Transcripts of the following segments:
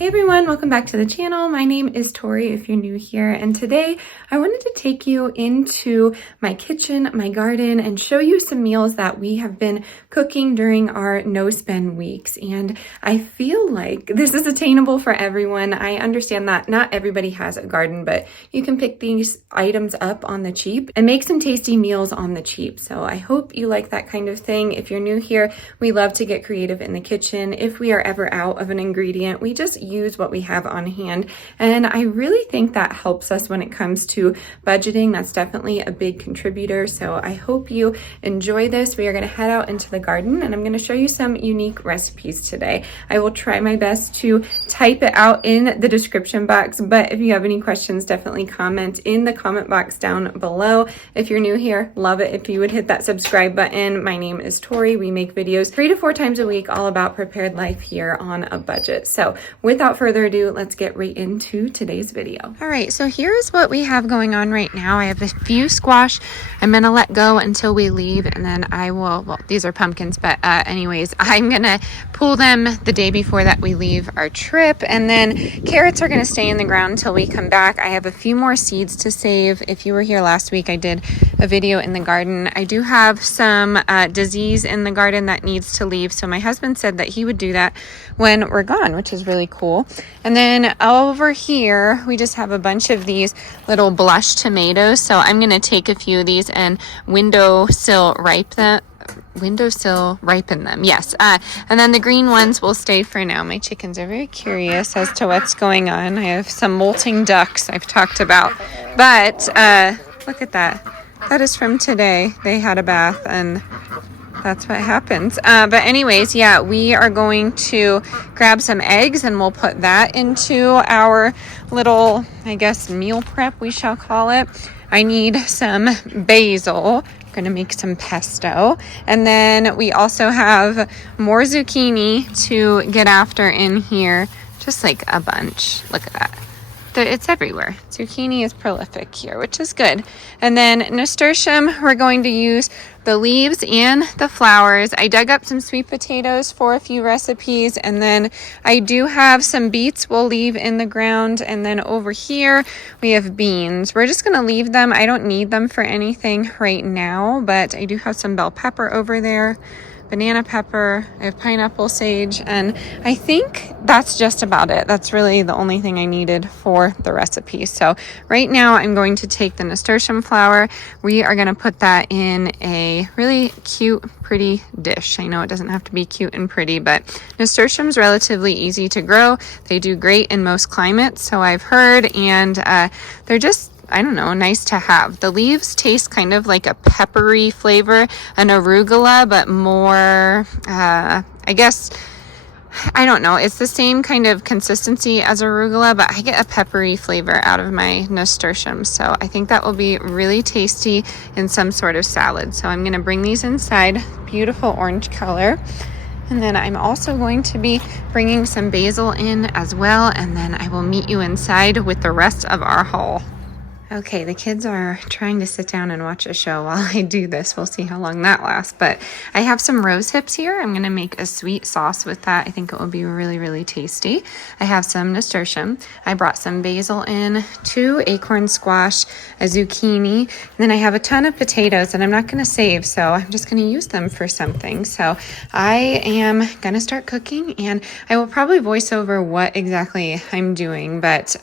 Hey everyone, welcome back to the channel. My name is Tori if you're new here, and today I wanted to take you into my kitchen, my garden, and show you some meals that we have been cooking during our no-spend weeks. And I feel like this is attainable for everyone. I understand that not everybody has a garden, but you can pick these items up on the cheap and make some tasty meals on the cheap. So I hope you like that kind of thing. If you're new here, we love to get creative in the kitchen. If we are ever out of an ingredient, we just use what we have on hand, and I really think that helps us when it comes to budgeting. That's definitely a big contributor, so I hope you enjoy this. We are going to head out into the garden and I'm going to show you some unique recipes today. I will try my best to type it out in the description box, but if you have any questions, definitely comment in the comment box down below. If you're new here, love it if you would hit that subscribe button. My name is Tori. We make videos 3 to 4 times a week all about prepared life here on a budget. So without further ado, let's get right into today's video. All right, so here's what we have going on right now. I have a few squash I'm gonna let go until we leave, and then I will, well, these are pumpkins, but anyways, I'm gonna pull them the day before that we leave our trip, and then carrots are gonna stay in the ground until we come back. I have a few more seeds to save. If you were here last week, I did a video in the garden. I do have some disease in the garden that needs to leave, so my husband said that he would do that when we're gone, which is really cool. And then over here, we just have a bunch of these little blush tomatoes. So I'm going to take a few of these and windowsill ripen them. Yes. And then the green ones will stay for now. My chickens are very curious as to what's going on. I have some molting ducks I've talked about, but look at that. That is from today. They had a bath and that's what happens. But anyways, yeah, we are going to grab some eggs and we'll put that into our little, I guess, meal prep, we shall call it. I need some basil. I'm going to make some pesto. And then we also have more zucchini to get after in here. Just like a bunch. Look at that. It's everywhere. Zucchini is prolific here, which is good. And then nasturtium, we're going to use the leaves and the flowers. I dug up some sweet potatoes for a few recipes, and then I do have some beets we'll leave in the ground. And then over here we have beans. We're just going to leave them. I don't need them for anything right now, but I do have some bell pepper over there, banana pepper, I have pineapple sage, and I think that's just about it. That's really the only thing I needed for the recipe. So right now I'm going to take the nasturtium flower. We are going to put that in a really cute, pretty dish. I know it doesn't have to be cute and pretty, but nasturtium is relatively easy to grow. They do great in most climates, so I've heard, and they're just, I don't know, nice to have. The leaves taste kind of like a peppery flavor, an arugula, but more, I guess, I don't know. It's the same kind of consistency as arugula, but I get a peppery flavor out of my nasturtium. So I think that will be really tasty in some sort of salad. So I'm going to bring these inside. Beautiful orange color. And then I'm also going to be bringing some basil in as well. And then I will meet you inside with the rest of our haul. Okay, the kids are trying to sit down and watch a show while I do this. We'll see how long that lasts. But I have some rose hips here. I'm going to make a sweet sauce with that. I think it will be really, really tasty. I have some nasturtium. I brought some basil in, 2 acorn squash, a zucchini, and then I have a ton of potatoes that I'm not going to save, so I'm just going to use them for something. So I am going to start cooking, and I will probably voice over what exactly I'm doing, but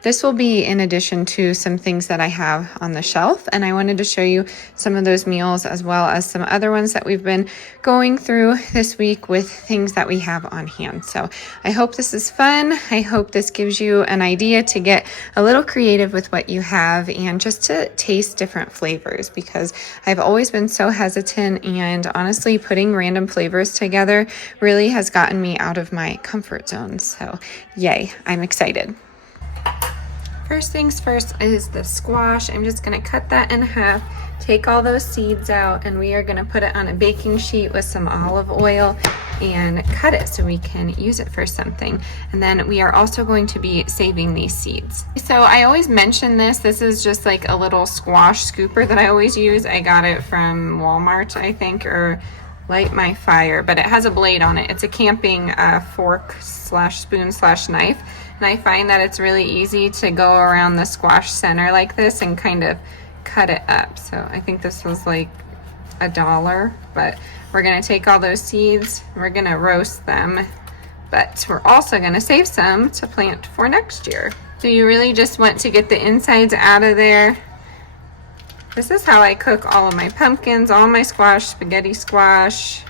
this will be in addition to some things that I have on the shelf, and I wanted to show you some of those meals as well as some other ones that we've been going through this week with things that we have on hand. So I hope this is fun. I hope this gives you an idea to get a little creative with what you have and just to taste different flavors, because I've always been so hesitant, and honestly putting random flavors together really has gotten me out of my comfort zone. So yay, I'm excited. First things first is the squash. I'm just going to cut that in half, take all those seeds out, and we are going to put it on a baking sheet with some olive oil and cut it so we can use it for something. And then we are also going to be saving these seeds. So I always mention this. This is just like a little squash scooper that I always use. I got it from Walmart, I think, or light my fire, but it has a blade on it. It's a camping fork slash spoon slash knife, and I find that it's really easy to go around the squash center like this and kind of cut it up. So I think this was like $1, but we're gonna take all those seeds, we're gonna roast them, but we're also gonna save some to plant for next year. So you really just want to get the insides out of there. This is how I cook all of my pumpkins, all my squash, spaghetti squash.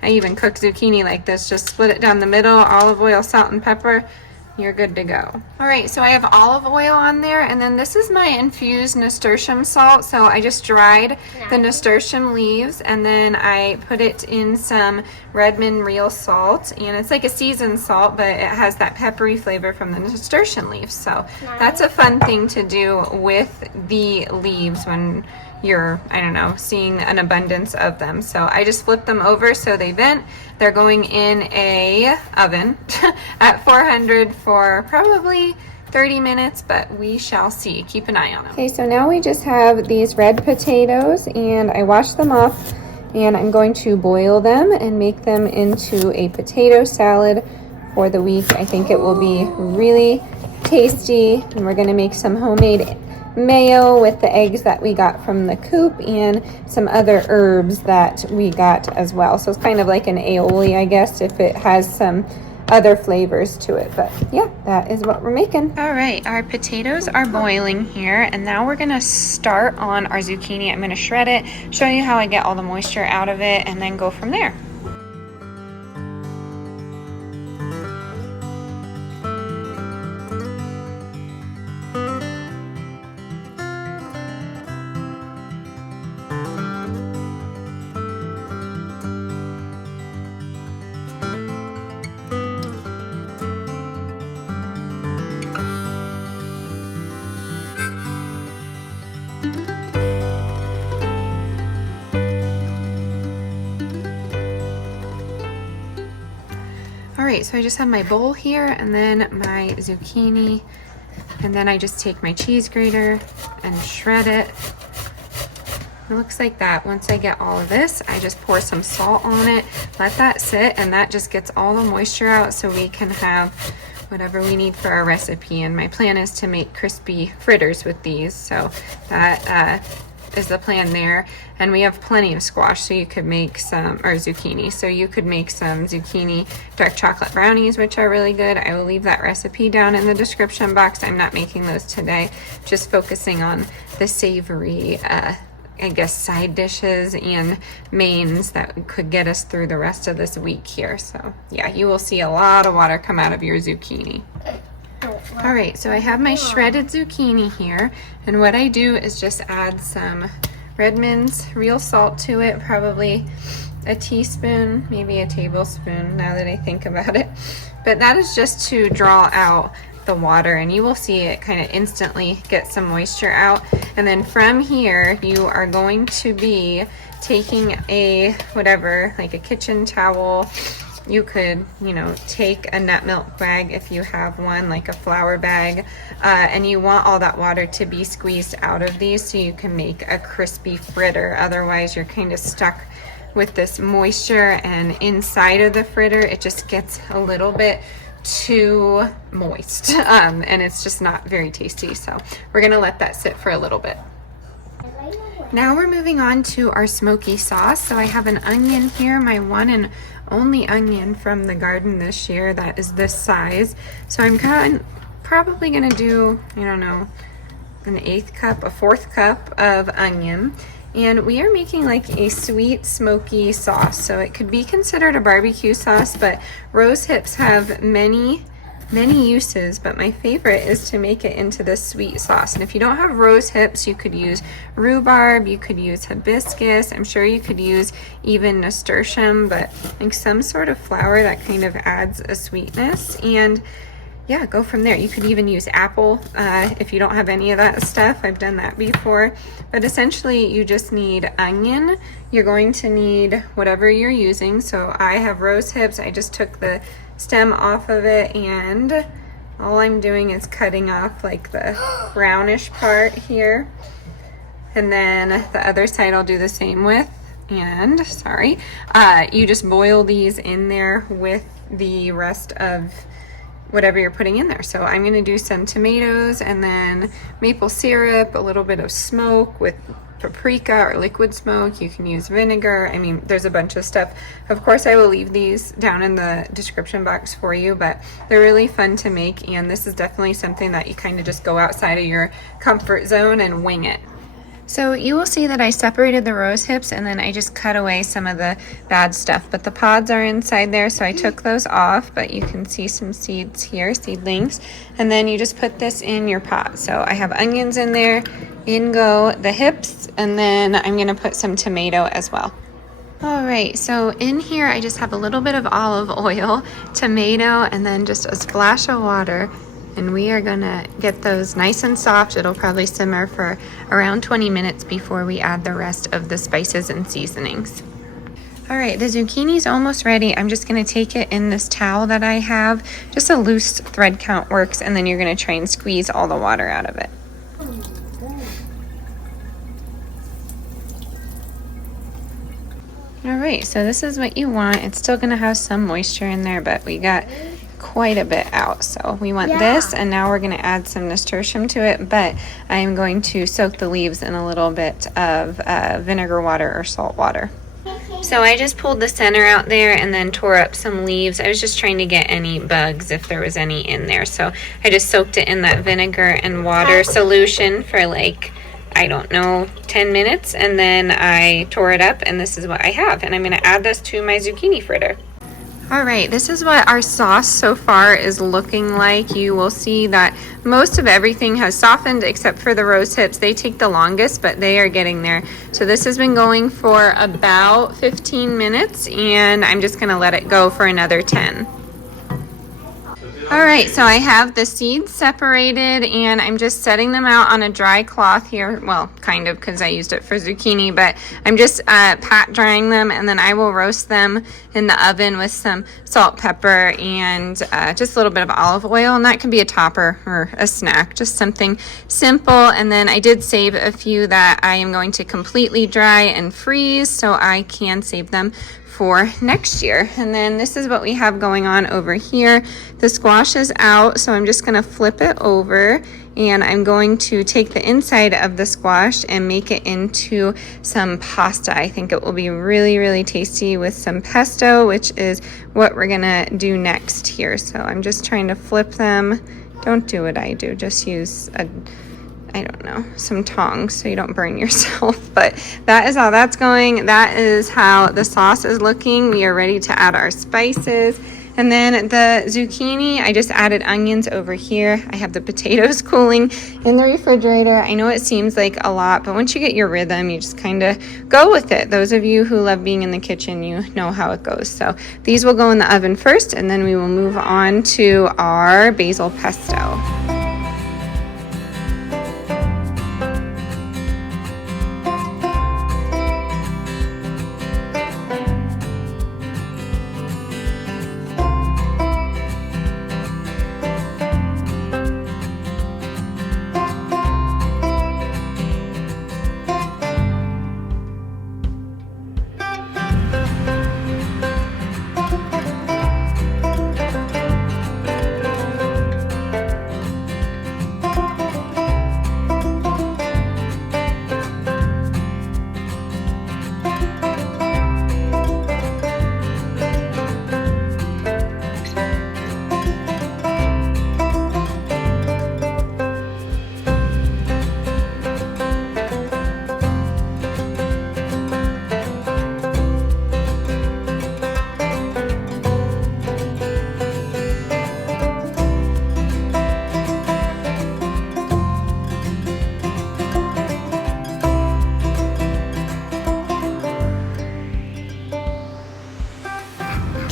I even cook zucchini like this. Just split it down the middle, olive oil, salt, and pepper. You're good to go. All right, so I have olive oil on there, and then this is my infused nasturtium salt. So I just dried the nasturtium leaves, and then I put it in some Redmond real salt, and it's like a seasoned salt, but it has that peppery flavor from the nasturtium leaves. So that's a fun thing to do with the leaves when you're, I don't know, seeing an abundance of them. So I just flip them over so they vent. They're going in a oven at 400 for probably 30 minutes, but we shall see. Keep an eye on them. Okay, so now we just have these red potatoes, and I washed them off, and I'm going to boil them and make them into a potato salad for the week. I think it will be really tasty, and we're gonna make some homemade mayo with the eggs that we got from the coop and some other herbs that we got as well. So it's kind of like an aioli, I guess, if it has some other flavors to it. But yeah, that is what we're making. All right, our potatoes are boiling here, and now we're gonna start on our zucchini. I'm gonna shred it, show you how I get all the moisture out of it, and then go from there. All right, so I just have my bowl here and then my zucchini, and then I just take my cheese grater and shred it. It looks like that. Once I get all of this, I just pour some salt on it, let that sit, and that just gets all the moisture out so we can have whatever we need for our recipe. And my plan is to make crispy fritters with these, so that is the plan there. And we have plenty of squash, so you could make some, or zucchini, so you could make some zucchini dark chocolate brownies, which are really good. I will leave that recipe down in the description box. I'm not making those today, just focusing on the savory I guess side dishes and mains that could get us through the rest of this week here. So yeah, you will see a lot of water come out of your zucchini. All right, so I have my shredded zucchini here, and what I do is just add some Redmond's real salt to it, probably a teaspoon, maybe a tablespoon now that I think about it. But that is just to draw out the water, and you will see it kind of instantly get some moisture out. And then from here, you are going to be taking a whatever, like a kitchen towel. You could, you know, take a nut milk bag if you have one, like a flour bag, and you want all that water to be squeezed out of these so you can make a crispy fritter. Otherwise, you're kind of stuck with this moisture, and inside of the fritter, it just gets a little bit too moist, and it's just not very tasty. So we're gonna let that sit for a little bit. Now we're moving on to our smoky sauce. So I have an onion here, my one and only onion from the garden this year that is this size. So I'm probably gonna do, I don't know, an 1/8 cup, a 1/4 cup of onion. And we are making like a sweet smoky sauce. So it could be considered a barbecue sauce, but rose hips have many uses, but my favorite is to make it into this sweet sauce. And if you don't have rose hips, you could use rhubarb, you could use hibiscus, I'm sure you could use even nasturtium, but like some sort of flower that kind of adds a sweetness. And yeah, go from there. You could even use apple if you don't have any of that stuff. I've done that before. But essentially, you just need onion. You're going to need whatever you're using. So I have rose hips. I just took the stem off of it, and all I'm doing is cutting off like the brownish part here. And then the other side I'll do the same with. And sorry, you just boil these in there with the rest of whatever you're putting in there. So I'm going to do some tomatoes and then maple syrup, a little bit of smoke with paprika or liquid smoke. You can use vinegar. I mean, there's a bunch of stuff. Of course, I will leave these down in the description box for you, but they're really fun to make, and this is definitely something that you kind of just go outside of your comfort zone and wing it. So you will see that I separated the rose hips and then I just cut away some of the bad stuff, but the pods are inside there, so I took those off, but you can see some seeds here, seedlings, and then you just put this in your pot. So I have onions in there, in go the hips, and then I'm gonna put some tomato as well. All right, so in here I just have a little bit of olive oil, tomato, and then just a splash of water. And we are gonna get those nice and soft. It'll probably simmer for around 20 minutes before we add the rest of the spices and seasonings. All right, the zucchini's almost ready. I'm just gonna take it in this towel that I have. Just a loose thread count works, and then you're gonna try and squeeze all the water out of it. All right, so this is what you want. It's still gonna have some moisture in there, but we got quite a bit out. So we want this, and now we're going to add some nasturtium to it, but I'm going to soak the leaves in a little bit of vinegar water or salt water. So I just pulled the center out there and then tore up some leaves. I was just trying to get any bugs if there was any in there. So I just soaked it in that vinegar and water solution for like, I don't know, 10 minutes, and then I tore it up, and this is what I have. And I'm going to add this to my zucchini fritter. All right, this is what our sauce so far is looking like. You will see that most of everything has softened except for the rose hips. They take the longest, but they are getting there. So this has been going for about 15 minutes, and I'm just gonna let it go for another 10. All right, so I have the seeds separated, and I'm just setting them out on a dry cloth here. Well, kind of, because I used it for zucchini, but I'm just pat drying them, and then I will roast them in the oven with some salt, pepper, and just a little bit of olive oil, and that can be a topper or a snack, just something simple. And then I did save a few that I am going to completely dry and freeze, so I can save them for next year. And then this is what we have going on over here. The squash is out, so I'm just gonna flip it over, and I'm going to take the inside of the squash and make it into some pasta. I think it will be really, really tasty with some pesto, which is what we're gonna do next here. So I'm just trying to flip them. Don't do what I do, just use I don't know, some tongs so you don't burn yourself. But that is how that's going. That is how the sauce is looking. We are ready to add our spices. And then the zucchini, I just added onions over here. I have the potatoes cooling in the refrigerator. I know it seems like a lot, but once you get your rhythm, you just kind of go with it. Those of you who love being in the kitchen, you know how it goes. So these will go in the oven first, and then we will move on to our basil pesto.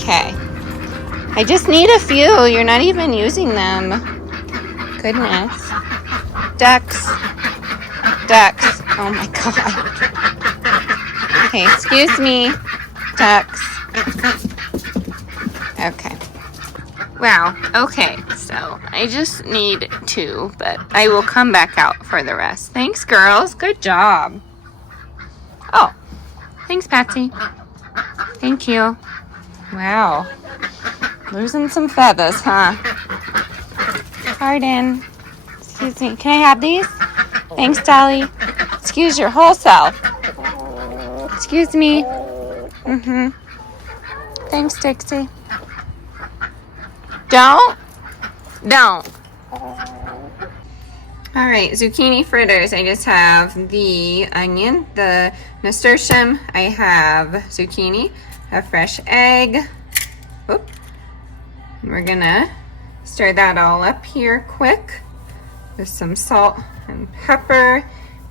Okay. I just need a few. You're not even using them. Goodness. Ducks. Ducks. Oh my god. Okay, excuse me. Ducks. Okay. Wow. Okay, so I just need 2, but I will come back out for the rest. Thanks, girls. Good job. Oh, Thanks, Patsy. Thank you. Wow. Losing some feathers, huh? Pardon. Excuse me. Can I have these? Thanks, Dolly. Excuse your whole self. Excuse me. Mm-hmm. Thanks, Dixie. Don't. All right, zucchini fritters. I just have the onion, the nasturtium. I have zucchini, a fresh egg. Oop. And we're gonna stir that all up here quick with some salt and pepper.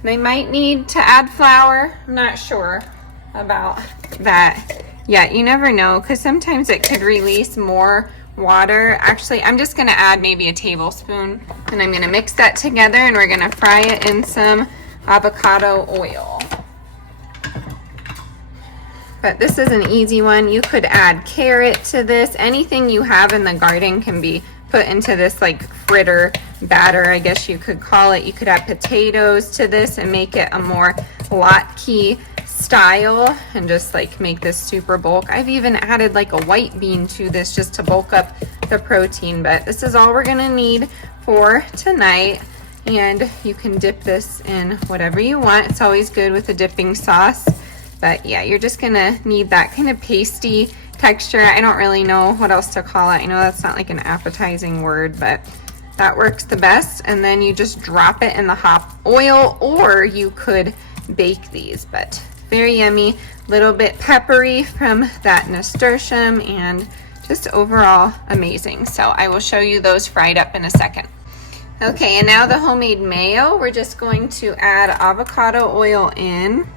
And I might need to add flour. I'm not sure about that yet. You never know, because sometimes it could release more water. Actually, I'm just gonna add maybe a tablespoon, and I'm gonna mix that together, and we're gonna fry it in some avocado oil. But this is an easy one. You could add carrot to this. Anything you have in the garden can be put into this like fritter batter, I guess you could call it. You could add potatoes to this and make it a more latke style and just like make this super bulk. I've even added like a white bean to this just to bulk up the protein, but this is all we're gonna need for tonight. And you can dip this in whatever you want. It's always good with a dipping sauce. But yeah, you're just gonna need that kind of pasty texture. I don't really know what else to call it. I know that's not like an appetizing word, but that works the best. And then you just drop it in the hot oil, or you could bake these, but very yummy, little bit peppery from that nasturtium, and just overall amazing. So I will show you those fried up in a second. Okay, and now the homemade mayo. We're just going to add avocado oil in.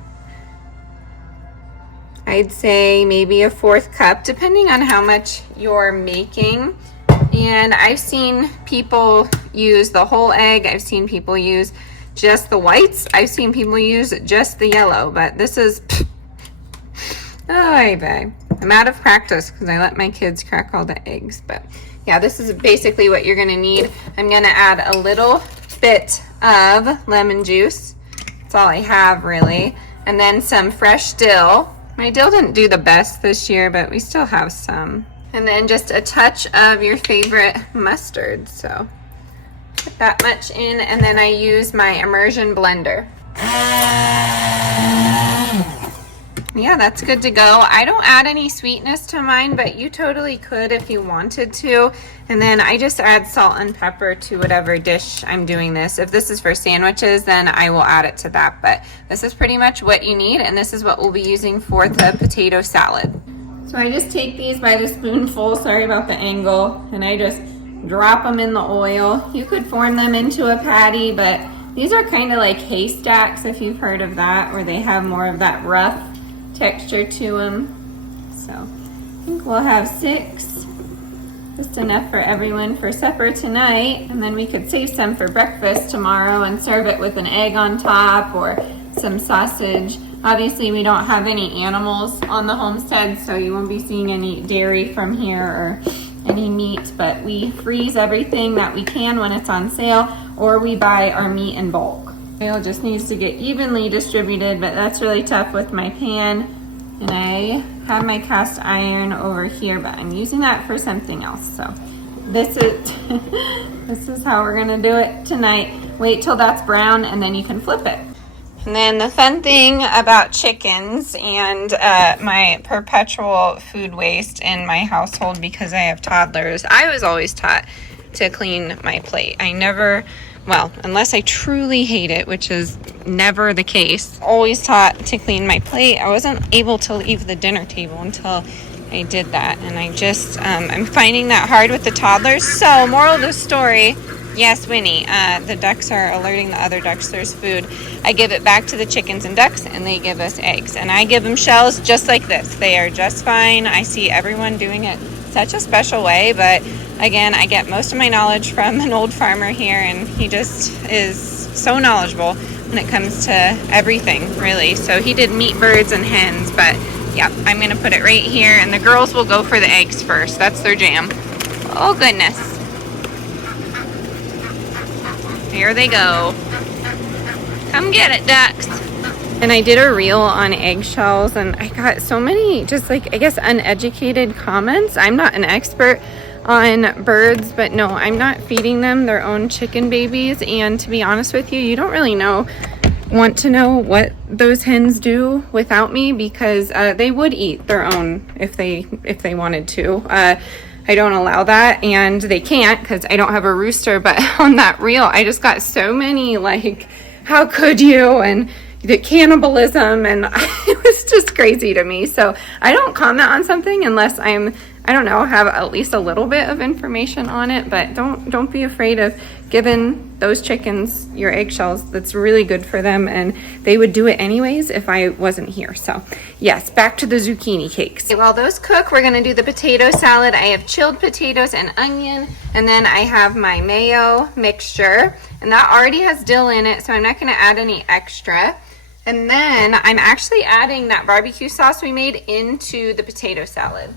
I'd say maybe a 1/4 cup, depending on how much you're making. And I've seen people use the whole egg. I've seen people use just the whites. I've seen people use just the yellow, but this is, I'm out of practice because I let my kids crack all the eggs. But yeah, this is basically what you're gonna need. I'm gonna add a little bit of lemon juice. That's all I have really. And then some fresh dill. My dill didn't do the best this year, but we still have some. And then just a touch of your favorite mustard. So put that much in, and then I use my immersion blender. Yeah, that's good to go. I don't add any sweetness to mine, but you totally could if you wanted to. And then I just add salt and pepper to whatever dish I'm doing this. If this is for sandwiches, then I will add it to that. But this is pretty much what you need, and this is what we'll be using for the potato salad. So I just take these by the spoonful, sorry about the angle, and I just drop them in the oil. You could form them into a patty, but these are kind of like haystacks, if you've heard of that, where they have more of that rough texture to them. So I think we'll have 6, just enough for everyone for supper tonight, and then we could save some for breakfast tomorrow and serve it with an egg on top or some sausage. Obviously we don't have any animals on the homestead, so you won't be seeing any dairy from here or any meat, but we freeze everything that we can when it's on sale, or we buy our meat in bulk. Oil just needs to get evenly distributed, but that's really tough with my pan. And I have my cast iron over here, but I'm using that for something else. So this is this is how we're gonna do it tonight. Wait till that's brown, and then you can flip it. And then the fun thing about chickens and my perpetual food waste in my household, because I have toddlers, I was always taught to clean my plate. I never, well, unless I truly hate it, which is never the case, always taught to clean my plate. I wasn't able to leave the dinner table until I did that. And I just, I'm finding that hard with the toddlers. So moral of the story, yes, Winnie, the ducks are alerting the other ducks there's food. I give it back to the chickens and ducks, and they give us eggs. And I give them shells just like this. They are just fine. I see everyone doing it such a special way, but again, I get most of my knowledge from an old farmer here, and he just is so knowledgeable when it comes to everything, really. So he did meat birds and hens, but yeah, I'm gonna put it right here, and the girls will go for the eggs first. That's their jam. Oh goodness. Here they go. Come get it, ducks. And I did a reel on eggshells, and I got so many just like, I guess, uneducated comments. I'm not an expert on birds, but no, I'm not feeding them their own chicken babies. And to be honest with you, you don't really want to know what those hens do without me, because they would eat their own if they wanted to. I don't allow that, and they can't because I don't have a rooster. But on that reel, I just got so many like, how could you, and the cannibalism, and it was just crazy to me. So I don't comment on something unless I don't know, have at least a little bit of information on it. But don't be afraid of giving those chickens your eggshells. That's really good for them, and they would do it anyways if I wasn't here. So yes, back to the zucchini cakes. Okay, while those cook, we're gonna do the potato salad. I have chilled potatoes and onion, and then I have my mayo mixture, and that already has dill in it, so I'm not gonna add any extra. And then I'm actually adding that barbecue sauce we made into the potato salad.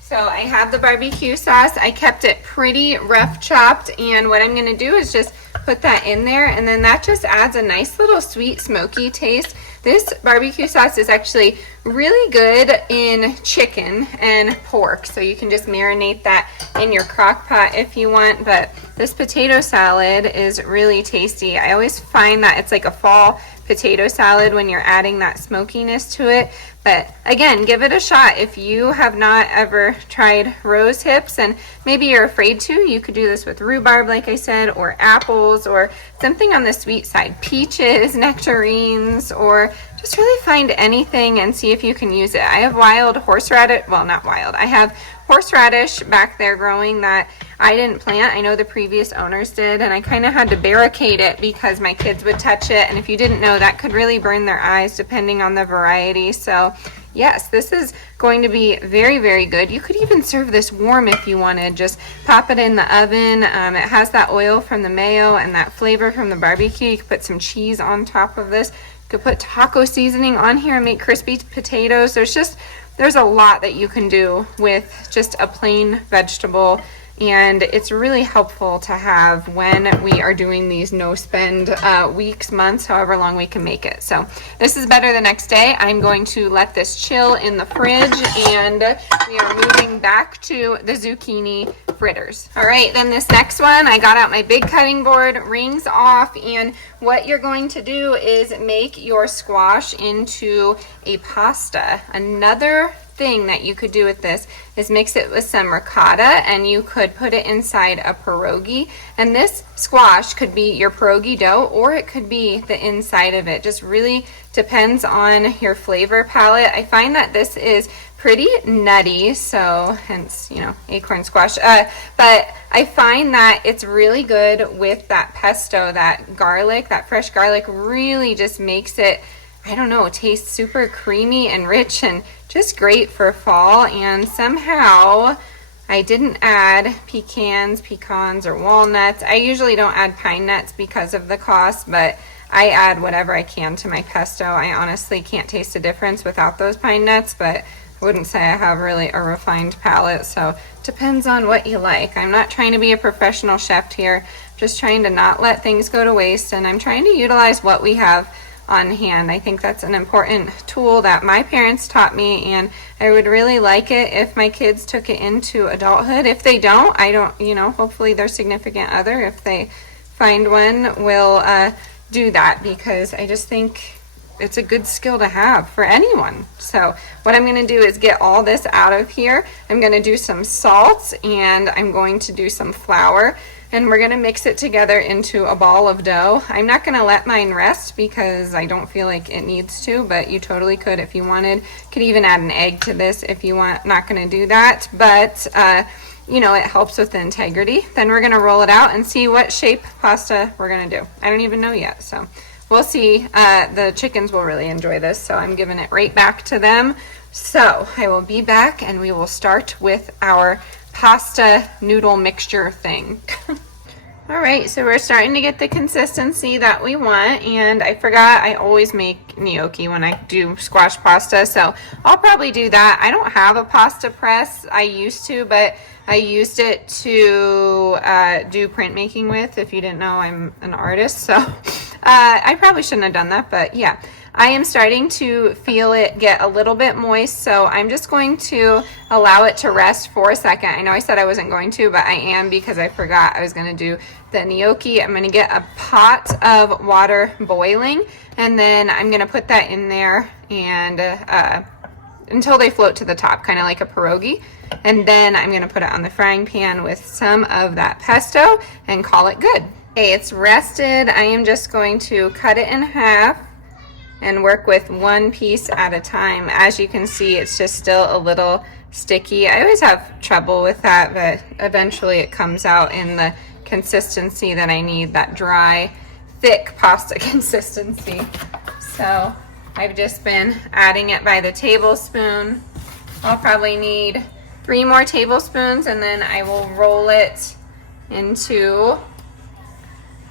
So I have the barbecue sauce. I kept it pretty rough chopped, and what I'm going to do is just put that in there, and then that just adds a nice little sweet smoky taste. This barbecue sauce is actually really good in chicken and pork, so you can just marinate that in your crock pot if you want. But this potato salad is really tasty. I always find that it's like a fall potato salad when you're adding that smokiness to it. But again, give it a shot. If you have not ever tried rose hips and maybe you're afraid to, you could do this with rhubarb, like I said, or apples, or something on the sweet side, peaches, nectarines, or just really find anything and see if you can use it. I have wild horseradish, well, not wild, I have horseradish back there growing that I didn't plant. I know the previous owners did, and I kind of had to barricade it because my kids would touch it, and if you didn't know, that could really burn their eyes depending on the variety. So yes, this is going to be very, very good. You could even serve this warm if you wanted. Just pop it in the oven. It has that oil from the mayo and that flavor from the barbecue. You could put some cheese on top of this. You could put taco seasoning on here and make crispy potatoes. There's a lot that you can do with just a plain vegetable, and it's really helpful to have when we are doing these no-spend weeks, months, however long we can make it. So this is better the next day. I'm going to let this chill in the fridge, and we are moving back to the zucchini fritters. All right, then this next one, I got out my big cutting board, rings off, and what you're going to do is make your squash into a pasta. Another thing that you could do with this is mix it with some ricotta, and you could put it inside a pierogi, and this squash could be your pierogi dough, or it could be the inside of it. Just really depends on your flavor palette. I find that this is pretty nutty, so hence, you know, acorn squash, but I find that it's really good with that pesto. That garlic, that fresh garlic, really just makes it, I don't know, taste super creamy and rich and just great for fall. And somehow I didn't add pecans, or walnuts. I usually don't add pine nuts because of the cost, but I add whatever I can to my pesto. I honestly can't taste a difference without those pine nuts, but I wouldn't say I have really a refined palate, so depends on what you like. I'm not trying to be a professional chef here, just trying to not let things go to waste, and I'm trying to utilize what we have on hand. I think that's an important tool that my parents taught me, and I would really like it if my kids took it into adulthood. If they don't, hopefully their significant other, if they find one, will do that, because I just think it's a good skill to have for anyone. So what I'm going to do is get all this out of here. I'm going to do some salt, and I'm going to do some flour, and we're going to mix it together into a ball of dough. I'm not going to let mine rest because I don't feel like it needs to, but you totally could if you wanted. Could even add an egg to this if you want. Not going to do that, but it helps with the integrity. Then we're going to roll it out and see what shape pasta we're going to do. I don't even know yet, so we'll see. The chickens will really enjoy this, so I'm giving it right back to them. So I will be back, and we will start with our pasta noodle mixture thing. All right, so we're starting to get the consistency that we want, and I forgot I always make gnocchi when I do squash pasta, so I'll probably do that. I don't have a pasta press. I used to, but I used it to do printmaking with. If you didn't know, I'm an artist, so I probably shouldn't have done that, but yeah. I am starting to feel it get a little bit moist, so I'm just going to allow it to rest for a second. I know I said I wasn't going to, but I am because I forgot I was going to do the gnocchi. I'm going to get a pot of water boiling, and then I'm going to put that in there and until they float to the top, kind of like a pierogi. And then I'm going to put it on the frying pan with some of that pesto and call it good. Okay, it's rested. I am just going to cut it in half and work with one piece at a time. As you can see, it's just still a little sticky. I always have trouble with that, but eventually it comes out in the consistency that I need, that dry, thick pasta consistency. So I've just been adding it by the tablespoon. I'll probably need 3 more tablespoons, and then I will roll it into,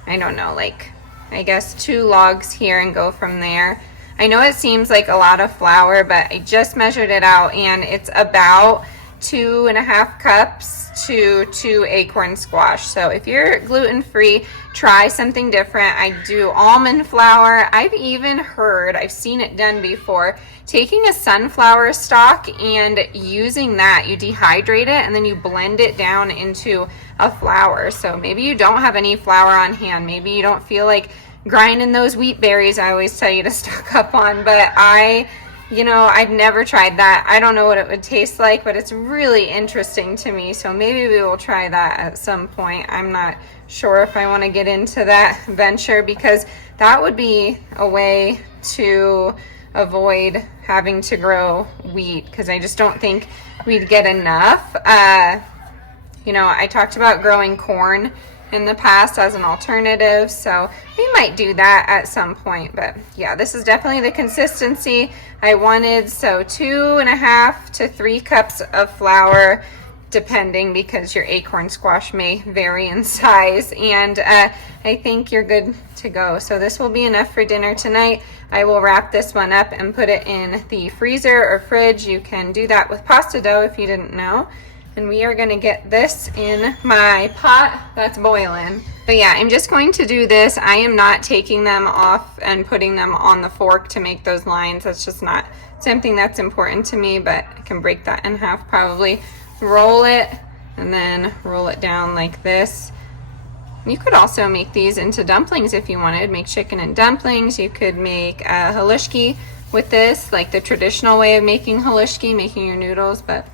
I don't know, like I guess 2 logs here and go from there. I know it seems like a lot of flour, but I just measured it out and it's about 2.5 cups to 2 acorn squash. So if you're gluten-free, try something different. I do almond flour. I've even heard, I've seen it done before, taking a sunflower stalk and using that, you dehydrate it and then you blend it down into a flour. So maybe you don't have any flour on hand. Maybe you don't feel like grinding those wheat berries I always tell you to stock up on, but I've never tried that. I don't know what it would taste like, but it's really interesting to me. So maybe we will try that at some point. I'm not sure if I want to get into that venture, because that would be a way to avoid having to grow wheat, because I just don't think we'd get enough. I talked about growing corn in the past as an alternative, so we might do that at some point. But yeah, this is definitely the consistency I wanted. So 2.5 to 3 cups of flour, depending, because your acorn squash may vary in size, and I think you're good to go. So this will be enough for dinner tonight. I will wrap this one up and put it in the freezer or fridge. You can do that with pasta dough if you didn't know. And we are going to get this in my pot that's boiling. But yeah, I'm just going to do this. I am not taking them off and putting them on the fork to make those lines. That's just not something that's important to me, but I can break that in half probably. Roll it and then roll it down like this. You could also make these into dumplings if you wanted. Make chicken and dumplings. You could make a halushki with this, like the traditional way of making halushki, making your noodles, but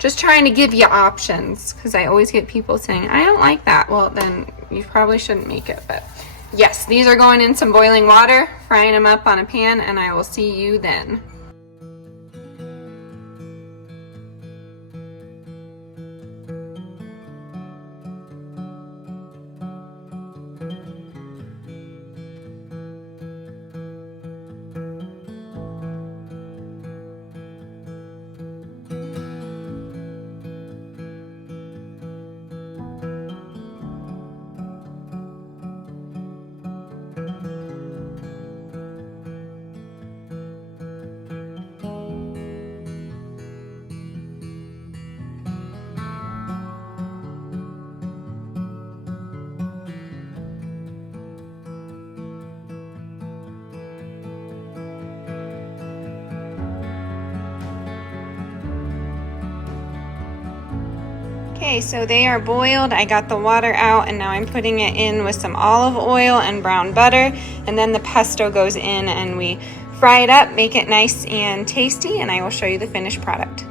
just trying to give you options, because I always get people saying, I don't like that. Well, then you probably shouldn't make it. But yes, these are going in some boiling water, frying them up on a pan, and I will see you then. Okay, so they are boiled. I got the water out, and now I'm putting it in with some olive oil and brown butter, and then the pesto goes in and we fry it up, make it nice and tasty, and I will show you the finished product.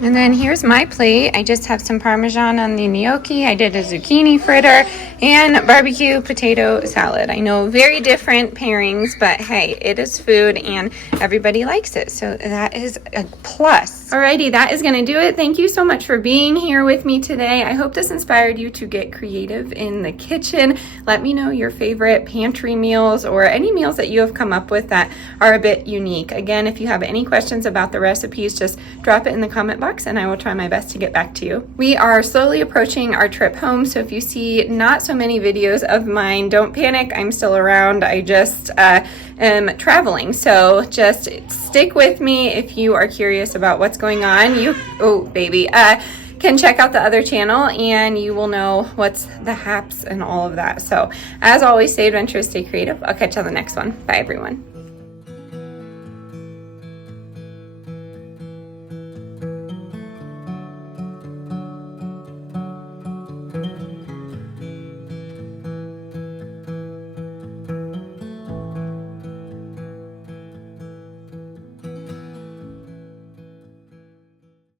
And then here's my plate. I just have some Parmesan on the gnocchi. I did a zucchini fritter and barbecue potato salad. I know, very different pairings, but hey, it is food and everybody likes it. So that is a plus. Alrighty, that is gonna do it. Thank you so much for being here with me today. I hope this inspired you to get creative in the kitchen. Let me know your favorite pantry meals or any meals that you have come up with that are a bit unique. Again, if you have any questions about the recipes, just drop it in the comment box and I will try my best to get back to you. We are slowly approaching our trip home, so if you see not so so many videos of mine. Don't panic, I'm still around. I just am traveling, so just stick with me if you are curious about what's going on. You, oh baby, can check out the other channel and you will know what's the haps and all of that. So as always, stay adventurous, stay creative. I'll catch you on the next one. Bye everyone.